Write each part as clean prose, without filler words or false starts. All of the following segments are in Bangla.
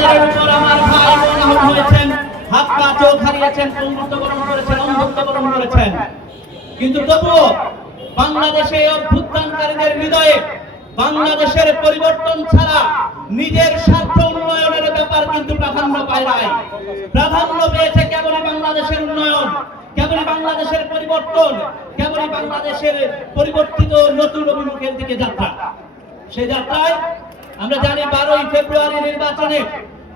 হাজারের উপর আমার ভাই বোন আহত হয়েছেন, হাত পা চোখ হারিয়েছেন, বন্ধুত্ব বরণ করেছেন, অন্ধত্ব বরণ করেছেন। কিন্তু তবুও বাংলাদেশে অভ্যুত্থানকারীদের হৃদয়ে বাংলাদেশের পরিবর্তন ছাড়া নিজের স্বার্থ উন্নয়নের ব্যাপার কিন্তু প্রাধান্য পায় নাই। প্রাধান্য পেয়েছে কেবলই বাংলাদেশের উন্নয়ন, কেবলই বাংলাদেশের পরিবর্তন, কেবলই বাংলাদেশের পরিবর্তিত নতুন অভিমুখের দিকে যাত্রা। সেই যাত্রায় আমরা জানি 12ই ফেব্রুয়ারি নির্বাচনে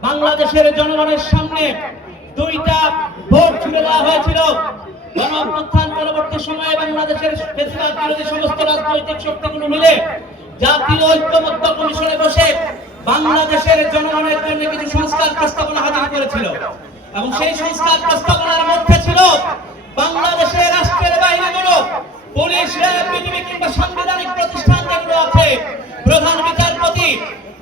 বাংলাদেশের জনগণের সামনে দুইটা ভোট ছুড়ে দেওয়া হয়েছিল। গণঅভ্যুত্থান পরবর্তী সময়ে বাংলাদেশের ফ্যাসিবাদ বিরোধী সমস্ত রাজনৈতিক শক্তিগুলো মিলে জাতীয় ঐক্যমত্য কমিশনে বসে বাংলাদেশের জনগণের জন্য কিছু সংস্কার প্রস্তাবনা হাজির করেছিল এবং সেই সংস্কার প্রস্তাবনার মধ্যে ছিল বাংলাদেশের রাষ্ট্রের বাহিনীগুলো, পুলিশ, র্যাব, বিজিবি কিংবা সাংবিধানিক প্রতিষ্ঠান যেগুলো আছে, প্রধান বিচারপতি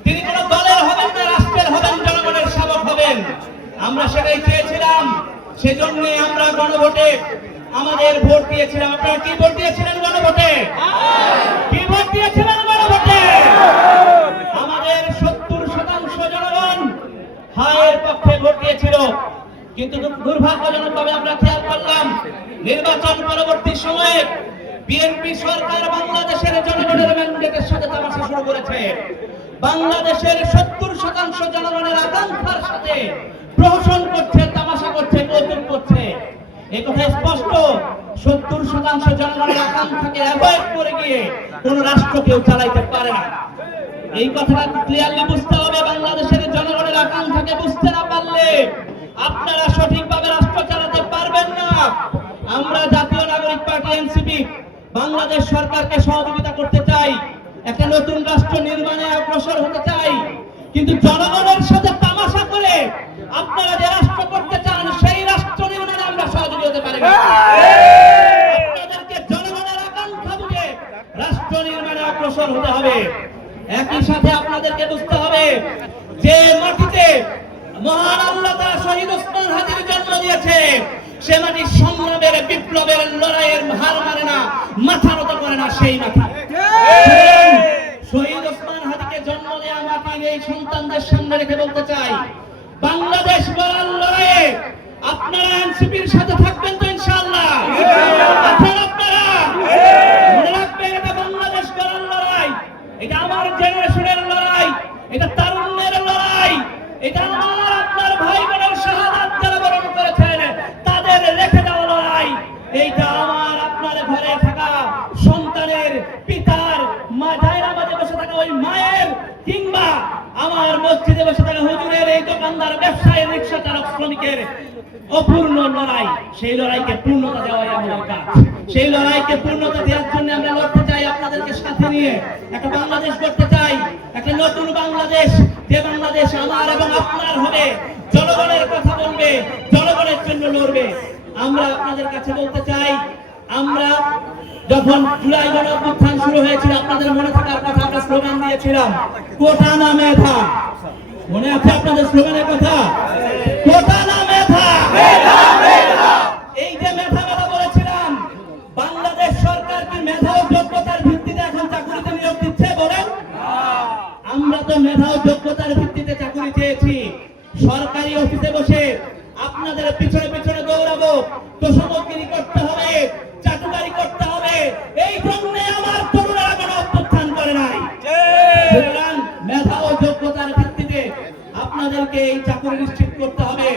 তিনি কোনো দলের হবেন না, রাষ্ট্রের হবেন, জনগণের সেবক হবেন। আমরা সেটাই চেয়েছিলাম, সেজন্য আমরা গণভোটে আমাদের ভোট দিয়েছিলাম। আপনারা কি ভোট দিয়েছিলেন গণভোটে? কি ভোট দিয়েছিলেন গণভোটে? আমাদের 70% জনগণ হায়ের পক্ষে ভোট দিয়েছিল। কিন্তু দুর্ভাগ্যজনকভাবে আমরা খেয়াল করলাম নির্বাচন পরবর্তী সময়ে বিএনপি সরকার বাংলাদেশের জনগণের ম্যান্ডেটের সাথে তামাশা শুরু করেছে। বাংলাদেশের 70% জনগণের আকাঙ্ক্ষার সাথে প্রহসন করছে, তামাশা করছে, কৌতুক করছে। এই কথা স্পষ্ট। 70% জনগণের আকাঙ্ক্ষাকে অ্যাভয়েড করে গিয়ে কোন রাষ্ট্র কেউ চালাইতে পারে না। এই কথাটা ক্লিয়ারলি বুঝতে হবে। বাংলাদেশের জনগণের আকাঙ্ক্ষাকে বুঝতে না পারলে আপনারা সঠিকভাবে রাষ্ট্র চালাতে পারবেন না। আমরা জাতীয় নাগরিক পার্টি এনসিপি বাংলাদেশ সরকারকে সহযোগিতা করতে চাই, একটা নতুন রাষ্ট্র নির্মাণে অগ্রসর হতে চাই। কিন্তু জনগণের সাথে তামাশা করে আপনারা যে রাষ্ট্র করতে চান সেই রাষ্ট্র নির্মাণে আমরা সহযোগী হতে পারি না। আপনাদেরকে জনগণের আকাঙ্ক্ষা বুঝে রাষ্ট্র নির্মাণে অগ্রসর হতে হবে। একই সাথে আপনাদেরকে বুঝতে হবে যে মাটিতে মহান আল্লাহ তাআলা শহীদ ওসমান হাদির জন্ম দিয়েছে, সে মাটি সংগ্রামের, বিপ্লবের, লড়াইয়ের হার মানে না, মাথা নত করে না সেই মাটি। শহীদ ওসমান হাদিকে জন্ম দেওয়া মাটির এই সন্তানদের সামনে রেখে বলতে চাই, বাংলাদেশ গড়ার লড়াইয়ে আপনারা এনসিপির সাথে থাকবেন তো ইনশাআল্লাহ? আপনারা মনে রাখবেন, এটা বাংলাদেশ গড়ার লড়াই, এটা আমার জেনারেশনের লড়াই, এটা তারুণ্যের লড়াই, এটা আমার আপনার ভাই বোনের শাহাদাত যারা বরণ করেছেন তাদের রেখে দেওয়া লড়াই। এইটা আমার আপনার ঘরে থাকা সন্তানের, পিতার, মায়ের মাঝে বসে থাকা ওই মায়ের, কিংবা আমার মসজিদে বসে থাকা হুজুরের, এই দোকানদার, ব্যবসায়ী, রিক্সা চালক, শ্রমিকের অপূর্ণ লড়াই। সেই লড়াইকে পূর্ণতা দেওয়াই আমাদের কাজ। সেই লড়াইকে পূর্ণতা দেওয়ার জন্য আমরা লড়তে চাই, আপনাদেরকে সাথে নিয়ে একটা বাংলাদেশ গড়তে চাই, একটা নতুন বাংলাদেশ, যে বাংলাদেশ আমার এবং আপনার হবে, জনগণের কথা বলবে, জনগণের জন্য লড়বে। আমরা আপনাদের কাছে বলতে চাই, আমরা যখন জুলাই গণঅভ্যুত্থান শুরু হয়েছিল, আপনাদের মনে থাকার কথা, আমরা স্লোগান দিয়েছিলাম কোটা না মেধা। মনে আছে আপনাদের স্লোগানের কথা? কোটা না মেধা। এই যে মেধা মেধা বলেছিলাম, বাংলাদেশ সরকার কি মেধা ও যোগ্যতার ভিত্তিতে এখন চাকরিতে নিয়োগ দিচ্ছে বলেন? আমরা তো মেধা ও যোগ্যতার ভিত্তিতে চাকরি চেয়েছি। সরকারি অফিসে বসে আপনাদের পিছনে পিছনে দৌড়াবো, তোষমগিরি করতে হবে, চাটুকারি করতে হবে, এই জন্য আমার তরুণেরা কোনো অভ্যুত্থান করে নাই। সুতরাং মেধা ও যোগ্যতার ভিত্তিতে আপনাদেরকে এই চাকরি নিশ্চিত করতে হবে।